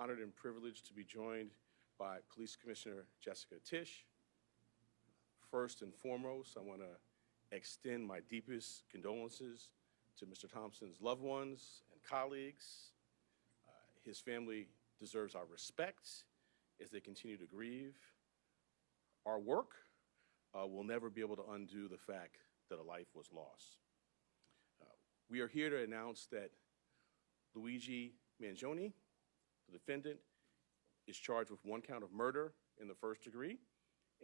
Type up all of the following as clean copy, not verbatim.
honored and privileged to be joined by Police Commissioner Jessica Tisch. First and foremost, I want to extend my deepest condolences to Mr. Thompson's loved ones and colleagues. His family deserves our respect as they continue to grieve. Our work will never be able to undo the fact that a life was lost. We are here to announce that Luigi Mangione, the defendant, is charged with 1 count of murder in the first degree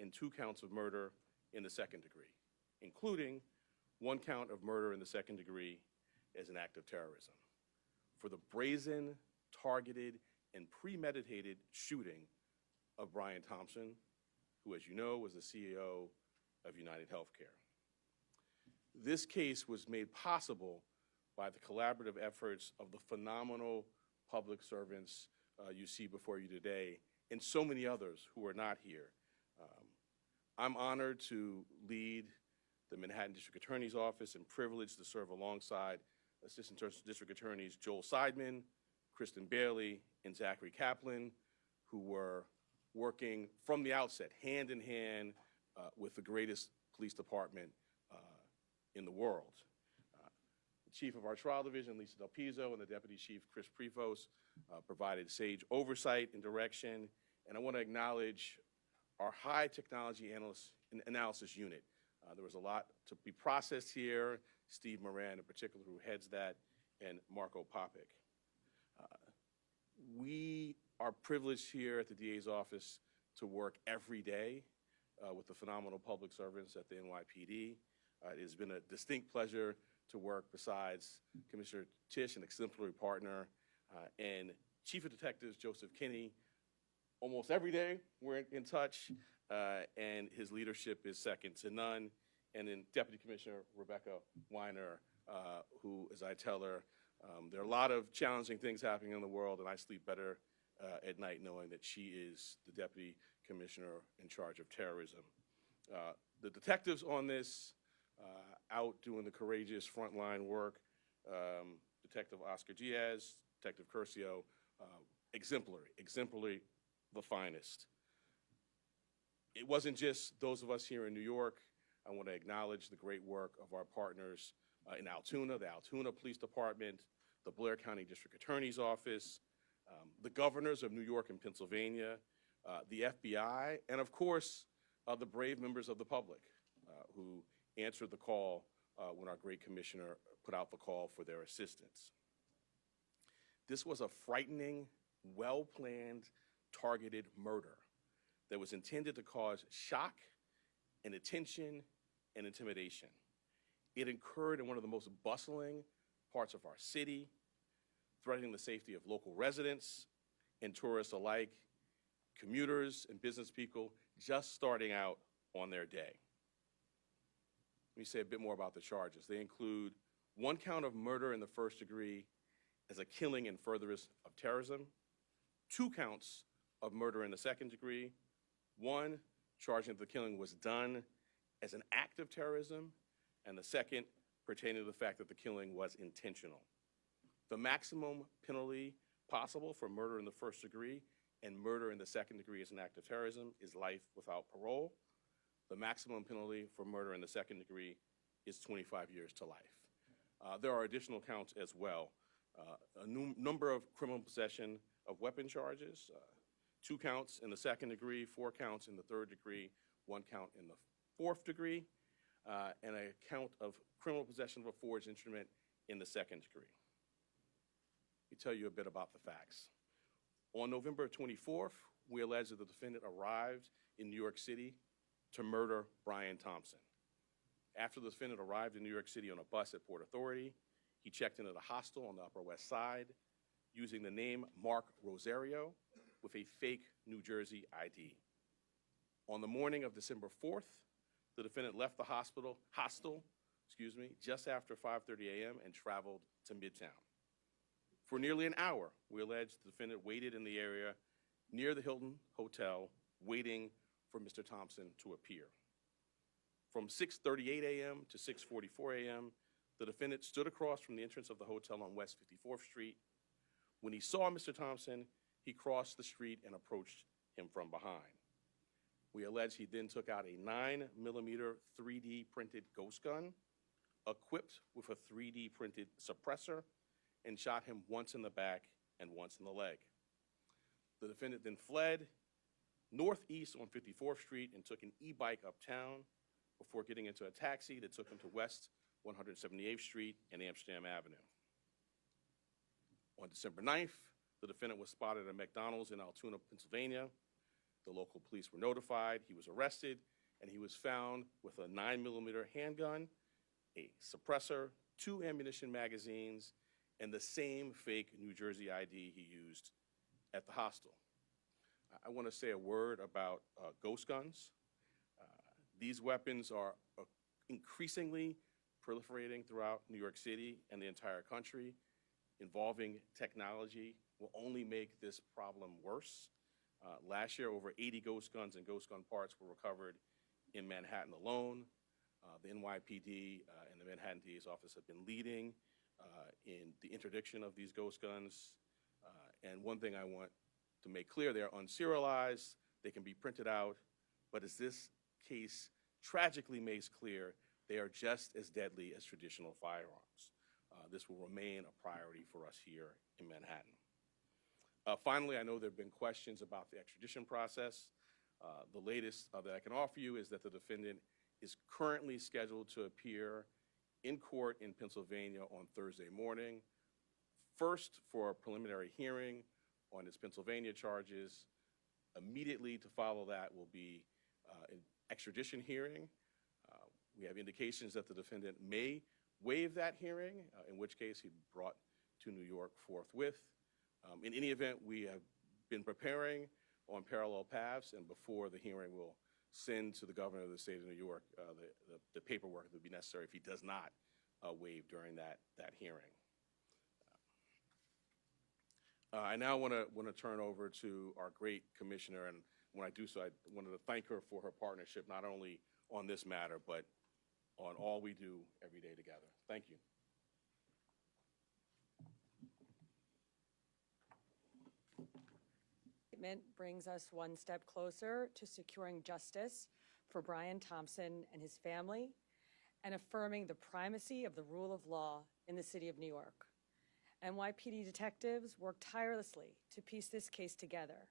and 2 counts of murder in the second degree, including 1 count of murder in the second degree as an act of terrorism for the brazen, targeted, and premeditated shooting of Brian Thompson, who, as you know, was the CEO of UnitedHealthcare. This case was made possible by the collaborative efforts of the phenomenal public servants you see before you today, and so many others who are not here. I'm honored to lead the Manhattan District Attorney's Office and privileged to serve alongside Assistant District Attorneys Joel Seidman, Kristen Bailey, and Zachary Kaplan, who were working from the outset, hand in hand, with the greatest police department in the world. The Chief of our trial division, Lisa Del Pizzo, and the Deputy Chief, Chris Prefos, provided sage oversight and direction. And I want to acknowledge our high technology analysis unit. There was a lot to be processed here. Steve Moran, in particular, who heads that, and Marco Popic. We are privileged here at the DA's office to work every day with the phenomenal public servants at the NYPD. It has been a distinct pleasure to work besides Commissioner Tisch, an exemplary partner, and Chief of Detectives Joseph Kinney. Almost every day we're in touch, and his leadership is second to none. And then Deputy Commissioner Rebecca Weiner, who, as I tell her, there are a lot of challenging things happening in the world, and I sleep better at night knowing that she is the Deputy Commissioner in charge of terrorism. The detectives on this, out doing the courageous frontline work, Detective Oscar Diaz, Detective Curcio, exemplary, the finest. It wasn't just those of us here in New York. I want to acknowledge the great work of our partners in Altoona, the Altoona Police Department, the Blair County District Attorney's Office, the governors of New York and Pennsylvania, the FBI, and of course, the brave members of the public who answered the call when our great commissioner put out the call for their assistance. This was a frightening, well-planned, targeted murder that was intended to cause shock and attention and intimidation. It occurred in one of the most bustling parts of our city, threatening the safety of local residents and tourists alike, commuters and business people just starting out on their day. Let me say a bit more about the charges. They include 1 count of murder in the first degree as a killing in furtherance of terrorism, 2 counts of murder in the second degree, 1 charging that the killing was done as an act of terrorism, and the second pertaining to the fact that the killing was intentional. The maximum penalty possible for murder in the first degree and murder in the second degree as an act of terrorism is life without parole. The maximum penalty for murder in the second degree is 25 years to life. There are additional counts as well. A number of criminal possession of weapon charges, 2 counts in the second degree, 4 counts in the third degree, 1 count in the fourth degree, and a count of criminal possession of a forged instrument in the second degree. Let me tell you a bit about the facts. On November 24th, we allege that the defendant arrived in New York City to murder Brian Thompson. After the defendant arrived in New York City on a bus at Port Authority, he checked into the hostel on the Upper West Side using the name Mark Rosario with a fake New Jersey ID. On the morning of December 4th, the defendant left the hostel, just after 5:30 a.m. and traveled to Midtown. For nearly an hour, we allege the defendant waited in the area near the Hilton Hotel, waiting for Mr. Thompson to appear. From 6:38 a.m. to 6:44 a.m., the defendant stood across from the entrance of the hotel on West 54th Street. When he saw Mr. Thompson, he crossed the street and approached him from behind. We allege he then took out a 9mm 3D printed ghost gun, equipped with a 3D printed suppressor, and shot him once in the back and once in the leg. The defendant then fled northeast on 54th Street and took an e-bike uptown before getting into a taxi that took him to West 178th Street and Amsterdam Avenue. On December 9th, the defendant was spotted at a McDonald's in Altoona, Pennsylvania. The local police were notified, he was arrested, and he was found with a 9mm handgun, a suppressor, 2 ammunition magazines, and the same fake New Jersey ID he used at the hostel. I want to say a word about ghost guns. These weapons are increasingly proliferating throughout New York City and the entire country. Involving technology will only make this problem worse. Last year, over 80 ghost guns and ghost gun parts were recovered in Manhattan alone. The NYPD and the Manhattan DA's office have been leading in the interdiction of these ghost guns. And one thing I want to make clear, they are unserialized, they can be printed out, but as this case tragically makes clear, they are just as deadly as traditional firearms. This will remain a priority for us here in Manhattan. Finally, I know there have been questions about the extradition process. The latest that I can offer you is that the defendant is currently scheduled to appear in court in Pennsylvania on Thursday morning, first for a preliminary hearing on his Pennsylvania charges. Immediately to follow that will be an extradition hearing. We have indications that the defendant may waive that hearing, in which case he'd be brought to New York forthwith. In any event, we have been preparing on parallel paths, and before the hearing, we'll send to the governor of the state of New York the paperwork that would be necessary if he does not waive during that hearing. I now want to turn over to our great commissioner, and when I do so, I wanted to thank her for her partnership, not only on this matter, but on all we do every day together. Thank you. Brings us one step closer to securing justice for Brian Thompson and his family and affirming the primacy of the rule of law in the city of New York. NYPD detectives worked tirelessly to piece this case together,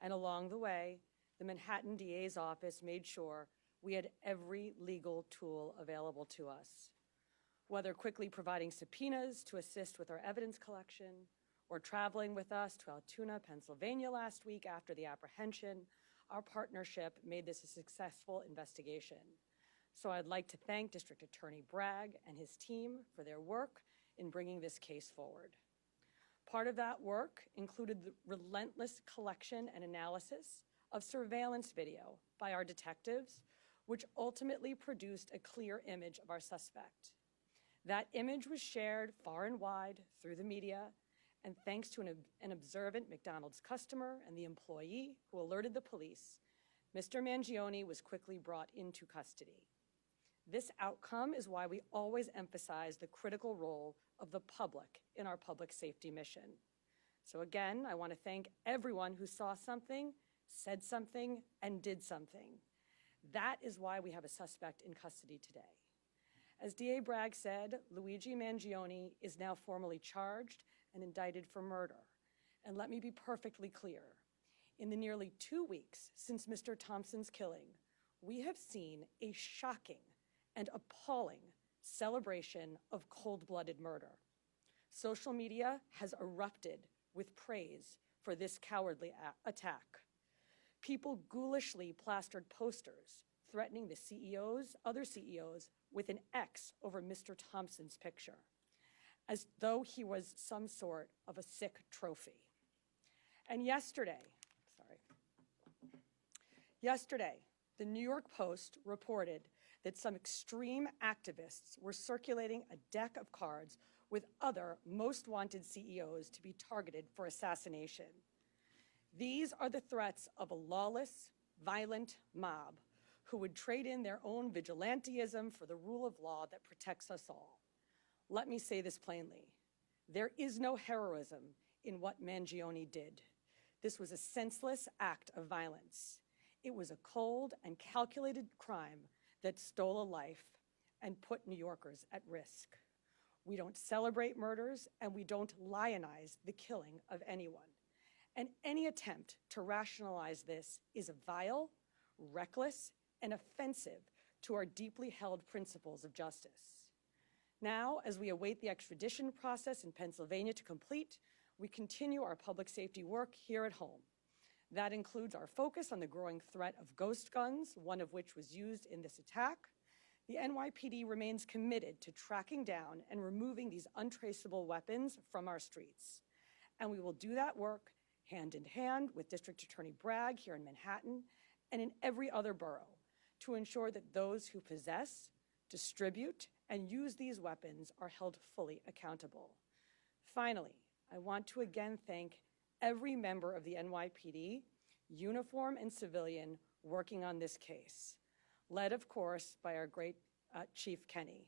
and along the way, the Manhattan DA's office made sure we had every legal tool available to us. Whether quickly providing subpoenas to assist with our evidence collection, or traveling with us to Altoona, Pennsylvania last week after the apprehension, our partnership made this a successful investigation. So I'd like to thank District Attorney Bragg and his team for their work in bringing this case forward. Part of that work included the relentless collection and analysis of surveillance video by our detectives, which ultimately produced a clear image of our suspect. That image was shared far and wide through the media, and thanks to an observant McDonald's customer and the employee who alerted the police, Mr. Mangione was quickly brought into custody. This outcome is why we always emphasize the critical role of the public in our public safety mission. So again, I want to thank everyone who saw something, said something, and did something. That is why we have a suspect in custody today. As DA Bragg said, Luigi Mangione is now formally charged and indicted for murder. And let me be perfectly clear. In the nearly 2 weeks since Mr. Thompson's killing, we have seen a shocking and appalling celebration of cold-blooded murder. Social media has erupted with praise for this cowardly attack. People ghoulishly plastered posters threatening the other CEOs with an X over Mr. Thompson's picture, as though he was some sort of a sick trophy. And yesterday, the New York Post reported that some extreme activists were circulating a deck of cards with other most wanted CEOs to be targeted for assassination. These are the threats of a lawless, violent mob who would trade in their own vigilantism for the rule of law that protects us all. Let me say this plainly. There is no heroism in what Mangione did. This was a senseless act of violence. It was a cold and calculated crime that stole a life and put New Yorkers at risk. We don't celebrate murders, and we don't lionize the killing of anyone. And any attempt to rationalize this is vile, reckless, and offensive to our deeply held principles of justice. Now, as we await the extradition process in Pennsylvania to complete, we continue our public safety work here at home. That includes our focus on the growing threat of ghost guns, one of which was used in this attack. The NYPD remains committed to tracking down and removing these untraceable weapons from our streets. And we will do that work hand in hand with District Attorney Bragg here in Manhattan and in every other borough to ensure that those who possess, distribute, and use these weapons are held fully accountable. Finally, I want to again thank every member of the NYPD, uniform and civilian, working on this case, led, of course, by our great Chief Kenny,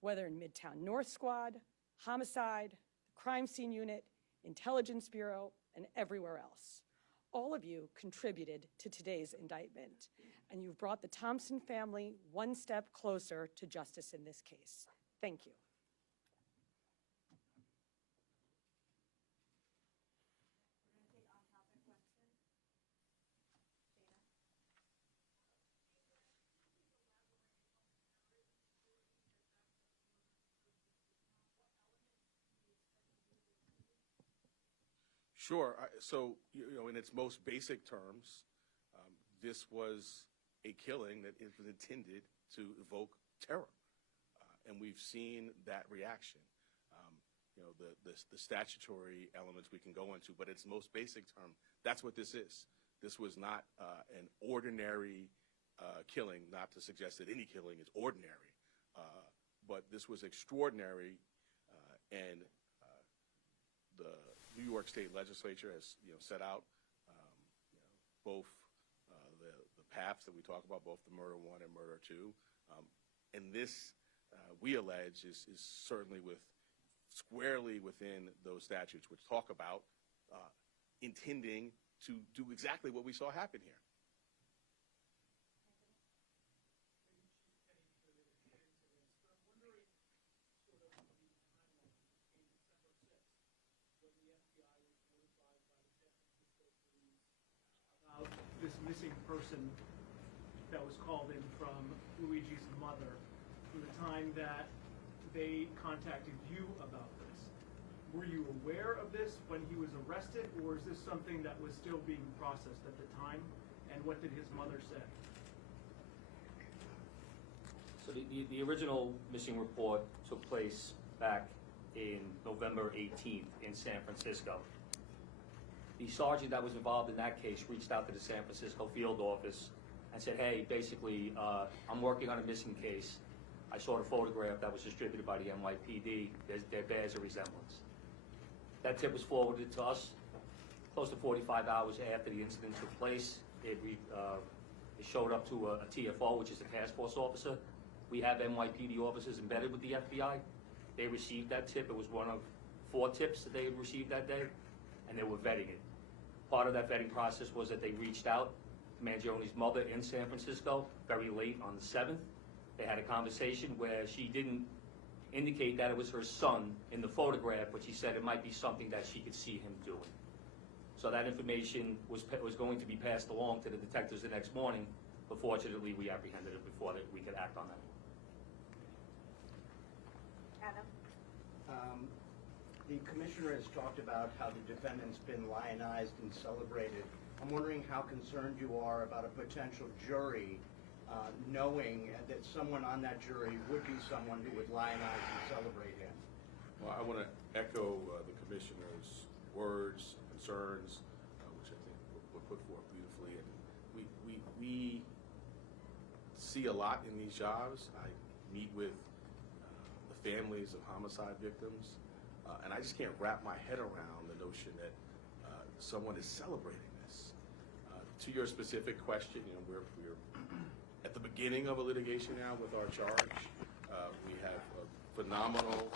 whether in Midtown North Squad, Homicide, Crime Scene Unit, Intelligence Bureau, and everywhere else. All of you contributed to today's indictment, and you've brought the Thompson family one step closer to justice in this case. Thank you. Sure. So, in its most basic terms, this was a killing that was intended to evoke terror. And we've seen that reaction. The statutory elements we can go into, but its most basic term, that's what this is. This was not an ordinary killing, not to suggest that any killing is ordinary, but this was extraordinary, and the New York State Legislature has set out both the paths that we talk about, both the murder one and murder two. And this, we allege, is certainly squarely within those statutes, which talk about intending to do exactly what we saw happen here. This missing person that was called in from Luigi's mother, from the time that they contacted you about this. Were you aware of this when he was arrested, or is this something that was still being processed at the time? And what did his mother say? So the original missing report took place back in November 18th in San Francisco. The sergeant that was involved in that case reached out to the San Francisco field office and said, hey, basically, I'm working on a missing case. I saw the photograph that was distributed by the NYPD. There bears a resemblance. That tip was forwarded to us close to 45 hours after the incident took place. It showed up to a TFO, which is a task force officer. We have NYPD officers embedded with the FBI. They received that tip. It was one of 4 tips that they had received that day, and they were vetting it. Part of that vetting process was that they reached out to Mangione's mother in San Francisco very late on the 7th. They had a conversation where she didn't indicate that it was her son in the photograph, but she said it might be something that she could see him doing. So that information was going to be passed along to the detectives the next morning, but fortunately we apprehended it before we could act on that. Adam? The commissioner has talked about how the defendant's been lionized and celebrated. I'm wondering how concerned you are about a potential jury knowing that someone on that jury would be someone who would lionize and celebrate him. Well, I want to echo the commissioner's words, concerns, which I think were put forth beautifully. And we see a lot in these jobs. I meet with the families of homicide victims, and I just can't wrap my head around the notion that someone is celebrating this. To your specific question, we're at the beginning of a litigation now with our charge. We have a phenomenal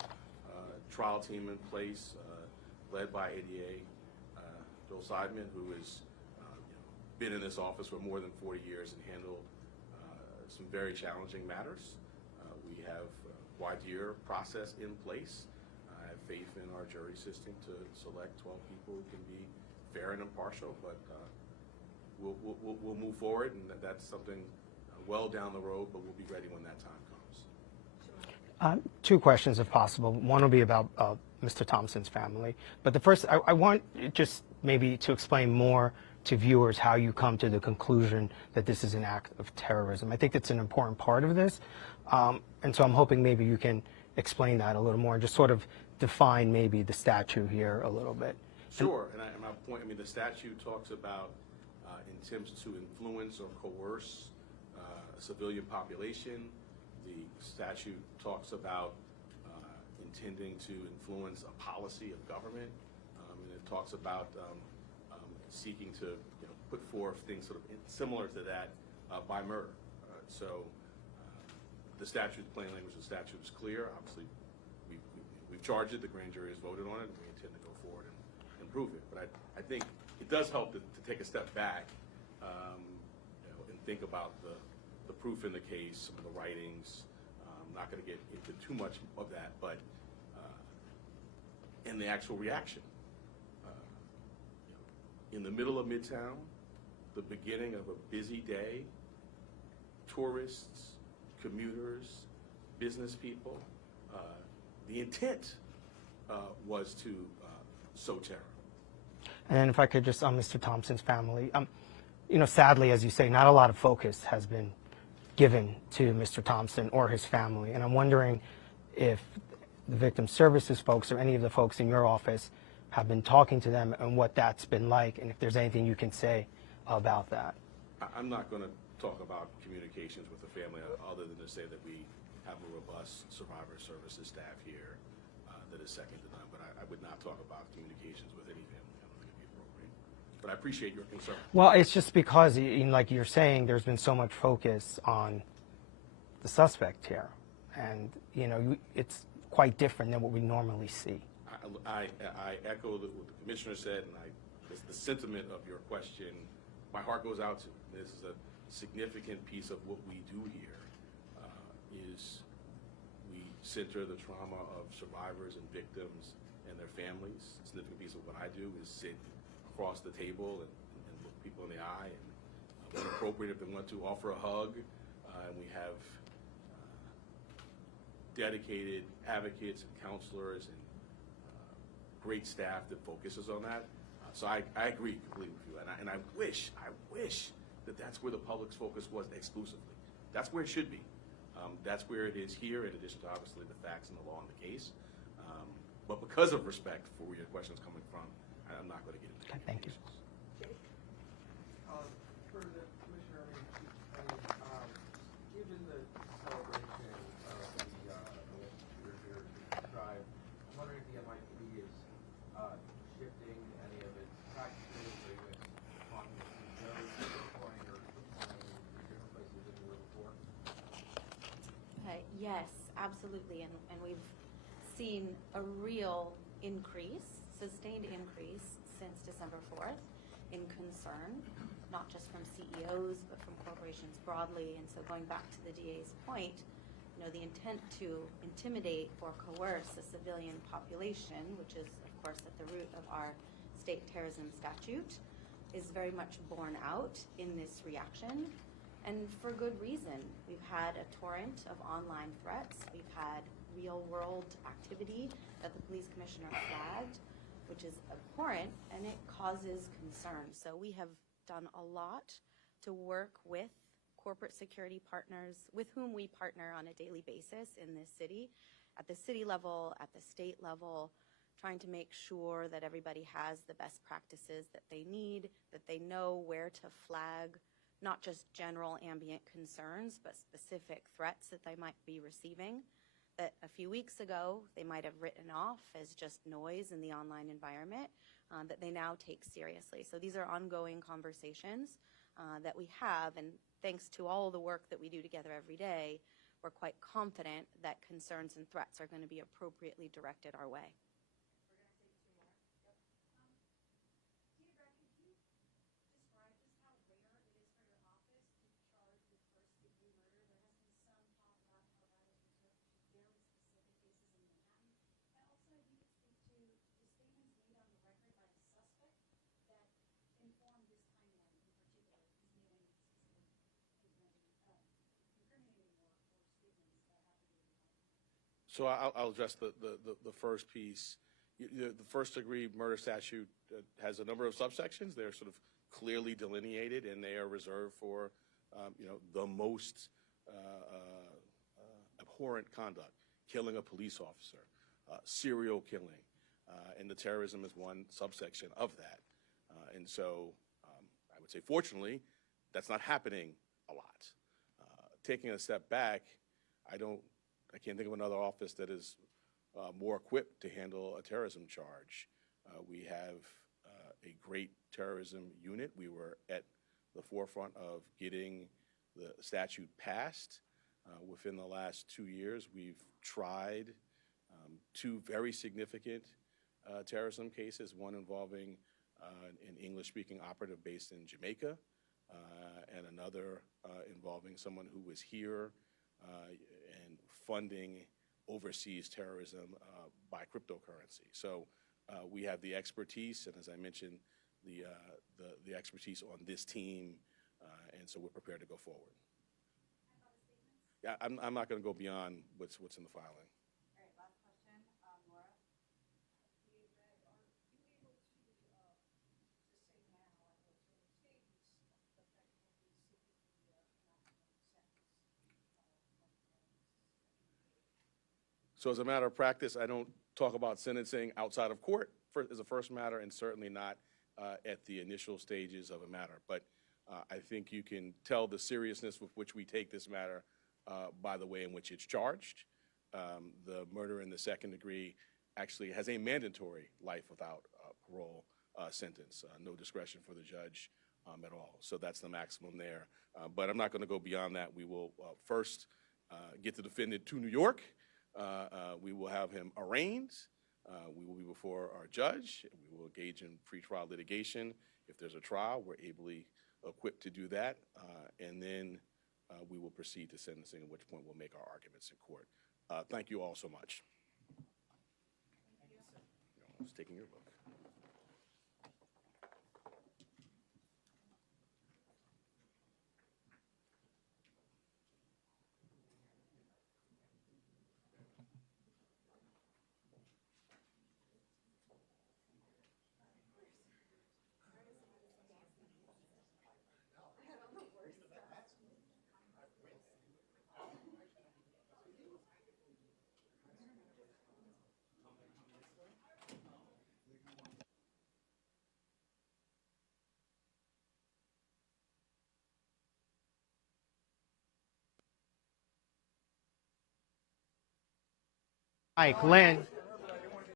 trial team in place, led by ADA Joel Seidman, who has been in this office for more than 40 years and handled some very challenging matters. We have a voir dire process in place. I have faith in our jury system to select 12 people who can be fair and impartial, but we'll move forward, and that's something well down the road, but we'll be ready when that time comes. Two questions, if possible. One will be about Mr. Thompson's family. But the first, I want just maybe to explain more to viewers how you come to the conclusion that this is an act of terrorism. I think that's an important part of this. And so I'm hoping maybe you can explain that a little more and just sort of define maybe the statute here a little bit. Sure, and my point, I mean, the statute talks about attempts to influence or coerce a civilian population. The statute talks about intending to influence a policy of government, and it talks about seeking to put forth things sort of similar to that by murder. So the statute, plain language of the statute is clear. Obviously, we've charged it, the grand jury has voted on it, and we intend to go forward and prove it. But I think it does help to take a step back and think about the proof in the case, some of the writings. I'm not going to get into too much of that, but in the actual reaction. In the middle of Midtown, the beginning of a busy day, tourists, commuters, business people, the intent was to sow terror. And then if I could just on Mr. Thompson's family, sadly, as you say, not a lot of focus has been given to Mr. Thompson or his family. And I'm wondering if the victim services folks or any of the folks in your office have been talking to them and what that's been like, and if there's anything you can say about that. I'm not going to talk about communications with the family other than to say that we have a robust survivor services staff here that is second to none, but I would not talk about communications with any family. I don't think it'd be appropriate. But I appreciate your concern. Well, it's just because, like you're saying, there's been so much focus on the suspect here, and it's quite different than what we normally see. I echo what the commissioner said, and the sentiment of your question, my heart goes out to. This is a significant piece of what we do here, is we center the trauma of survivors and victims and their families. A significant piece of what I do is sit across the table and look people in the eye, and when appropriate, if they want to, offer a hug. And we have dedicated advocates and counselors and great staff that focuses on that. So I agree completely with you, and I wish that that's where the public's focus was exclusively. That's where it should be. That's where it is here, in addition to obviously the facts and the law and the case. But because of respect for where your question is coming from, I'm not going to get into that. Thank you. For the commissioner, given the celebration of the year here to drive, I'm wondering if the NYPD is shifting any of its practices, or even talking to those at this point, or deploying in different places than you were before? Yes, absolutely, and we've seen a real increase, sustained increase since December 4th in concern, not just from CEOs, but from corporations broadly. And so going back to the DA's point, the intent to intimidate or coerce a civilian population, which is, of course, at the root of our state terrorism statute, is very much borne out in this reaction, and for good reason. We've had a torrent of online threats. We've had real-world activity that the police commissioner flagged, which is abhorrent, and it causes concern. So we have done a lot to work with corporate security partners with whom we partner on a daily basis in this city, at the city level, at the state level, trying to make sure that everybody has the best practices that they need, that they know where to flag not just general ambient concerns, but specific threats that they might be receiving that a few weeks ago they might have written off as just noise in the online environment, that they now take seriously. So these are ongoing conversations that we have, and thanks to all the work that we do together every day, we're quite confident that concerns and threats are going to be appropriately directed our way. We're going to take two more. Yep. So I'll address the first piece. The first-degree murder statute has a number of subsections. They're sort of clearly delineated, and they are reserved for, the most abhorrent conduct, killing a police officer, serial killing, and the terrorism is one subsection of that. And so I would say, fortunately, that's not happening a lot. Taking a step back, I can't think of another office that is more equipped to handle a terrorism charge. We have a great terrorism unit. We were at the forefront of getting the statute passed. Within the last 2 years, we've tried 2 very significant terrorism cases, one involving an English-speaking operative based in Jamaica, and another involving someone who was here and funding overseas terrorism by cryptocurrency. So we have the expertise, and as I mentioned, the expertise on this team, and so we're prepared to go forward. Yeah, I'm not going to go beyond what's in the filing. All right, last question, Laura. So as a matter of practice, I don't talk about sentencing outside of court as a first matter, and certainly not at the initial stages of a matter. But I think you can tell the seriousness with which we take this matter by the way in which it's charged. The murder in the second degree actually has a mandatory life without parole sentence, no discretion for the judge at all. So that's the maximum there. But I'm not going to go beyond that. We will first get the defendant to New York. We will have him arraigned. We will be before our judge. We will engage in pretrial litigation. If there's a trial, we're ably equipped to do that. And then we will proceed to sentencing, at which point we'll make our arguments in court. Thank you all so much. I was taking your book. Mike, Lynn.